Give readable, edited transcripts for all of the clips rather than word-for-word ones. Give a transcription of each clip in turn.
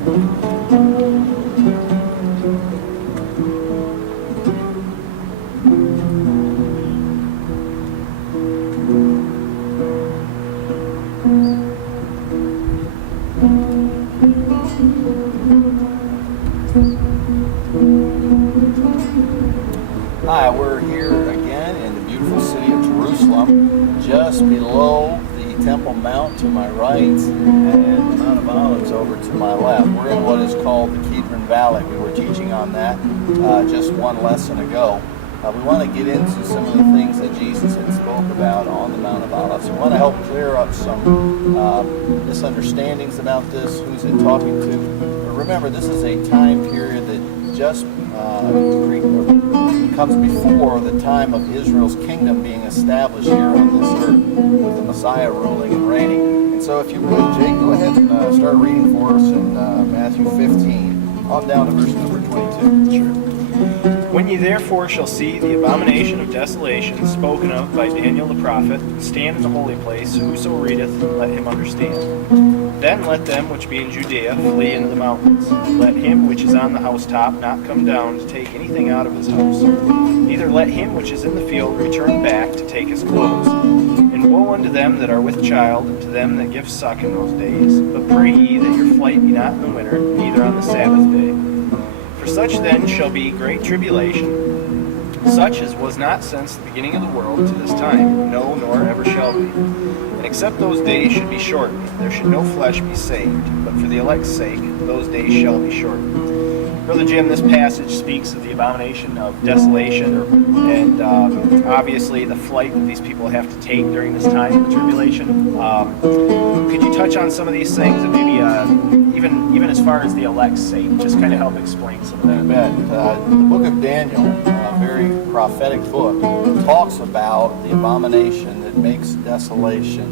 Hi, we're here again in the beautiful city of Jerusalem, just below the Temple Mount to my right and the Mount of Olives over to my left. We're in what is called the Kidron Valley. We were teaching on that just one lesson ago. We want to get into some of the things that Jesus had spoke about on the Mount of Olives. We want to help clear up some misunderstandings about this, who's it talking to. But remember, this is a time period that just comes before the time of Israel's kingdom being established here on this earth, with the Messiah ruling and reigning. And so if you would, Jake, go ahead and start reading for us in Matthew 15, on down to verse number 22. Sure. When ye therefore shall see the abomination of desolation spoken of by Daniel the prophet, stand in the holy place, whoso readeth, let him understand. Then let them which be in Judea flee into the mountains. Let him which is on the housetop not come down to take anything out of his house. Neither let him which is in the field return back to take his clothes. And woe unto them that are with child, and to them that give suck in those days. But pray ye that your flight be not in the winter, neither on the Sabbath day. For such then shall be great tribulation, such as was not since the beginning of the world to this time, no, nor ever shall be. And except those days should be shortened, there should no flesh be saved, but for the elect's sake those days shall be shortened. Brother Jim, this passage speaks of the abomination of desolation, and obviously the flight that these people have to take during this time of the tribulation. Could you touch on some of these things, and maybe even as far as the elect's sake, just kind of help explain some of that? You bet. The book of Daniel, a very prophetic book, talks about the abomination that makes desolation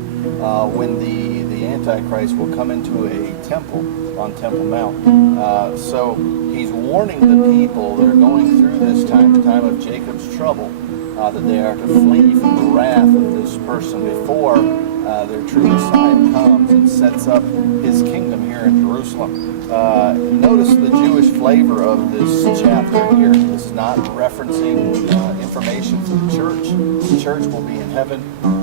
when the Antichrist will come into a temple on Temple Mount. So he's warning the people that are going through this time, the time of Jacob's trouble, that they are to flee from the wrath of this person before their true Messiah comes and sets up his kingdom here in Jerusalem. Notice the Jewish flavor of this chapter here. This is not referencing information for the church. The church will be in heaven,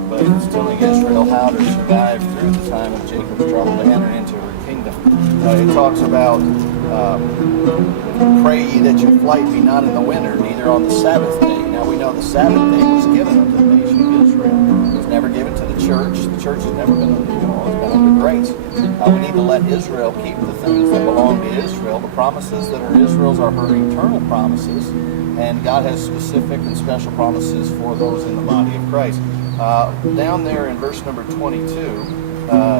but it's telling Israel how to survive through the time of Jacob's trouble to enter into her kingdom. It talks about pray ye that your flight be not in the winter, neither on the Sabbath day. Now we know the Sabbath day was given unto the nation of Israel. It was never given to the church. The church has never been under the law. It's been under grace. We need to let Israel keep the things that belong to Israel. The promises that are Israel's are her eternal promises, and God has specific and special promises for those in the body of Christ. Down there in verse number 22,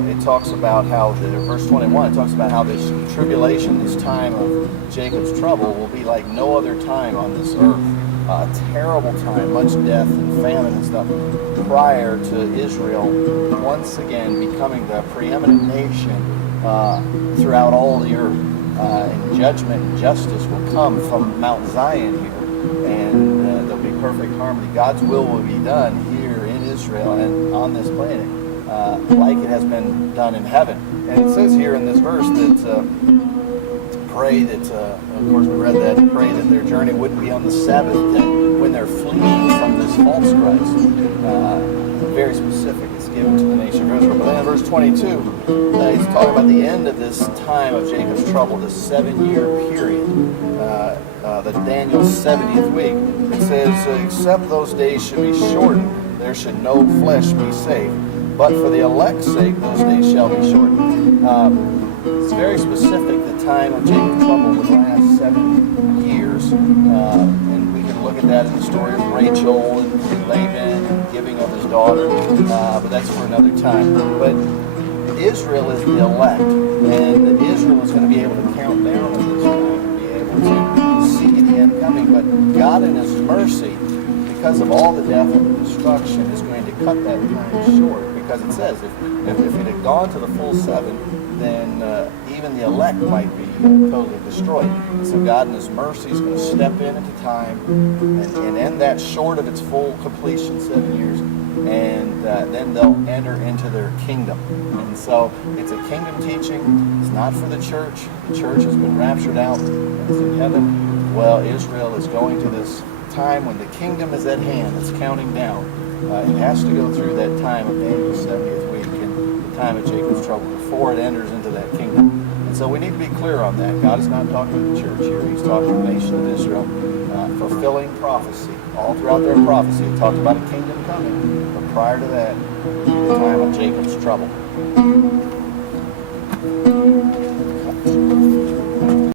it talks about how verse 21, it talks about how this tribulation, this time of Jacob's trouble, will be like no other time on this earth. A terrible time, much death and famine and stuff, prior to Israel once again becoming the preeminent nation throughout all the earth. And judgment and justice will come from Mount Zion here, and there'll be perfect harmony. God's will be done here in Israel and on this planet, like it has been done in heaven. And it says here in this verse that pray that, of course we read that, pray that their journey wouldn't be on the Sabbath day when they're fleeing from this false Christ. Very specific, it's given to the nation of Israel. But then in verse 22, he's talking about the end of this time of Jacob's trouble, this 7-year period, the Daniel's 70th week. It says, except those days should be shortened, there should no flesh be saved. But for the elect's sake, those days shall be shortened. It's very specific. The time of Jacob's trouble would last 7 years. And we can look at that in the story of Rachel and Laban and giving of his daughter. But that's for another time. But Israel is the elect. And Israel is going to be able to count down at this time and be able to see the end coming. But God in His mercy, because of all the death and the destruction, is going to cut that time short. Because it says if it had gone to the full 7, then even the elect might be totally destroyed. And so God in His mercy is going to step in at the time and end that short of its full completion, 7 years, and then they'll enter into their kingdom. And so it's a kingdom teaching. It's not for the church. The church has been raptured out and is in heaven. Well, Israel is going to this time when the kingdom is at hand. It's counting down. It has to go through that time of Daniel's 70th week and the time of Jacob's trouble before it enters into that kingdom. And so we need to be clear on that. God is not talking to the church here. He's talking to the nation of Israel, fulfilling prophecy. All throughout their prophecy, it talked about a kingdom coming. But prior to that, the time of Jacob's trouble.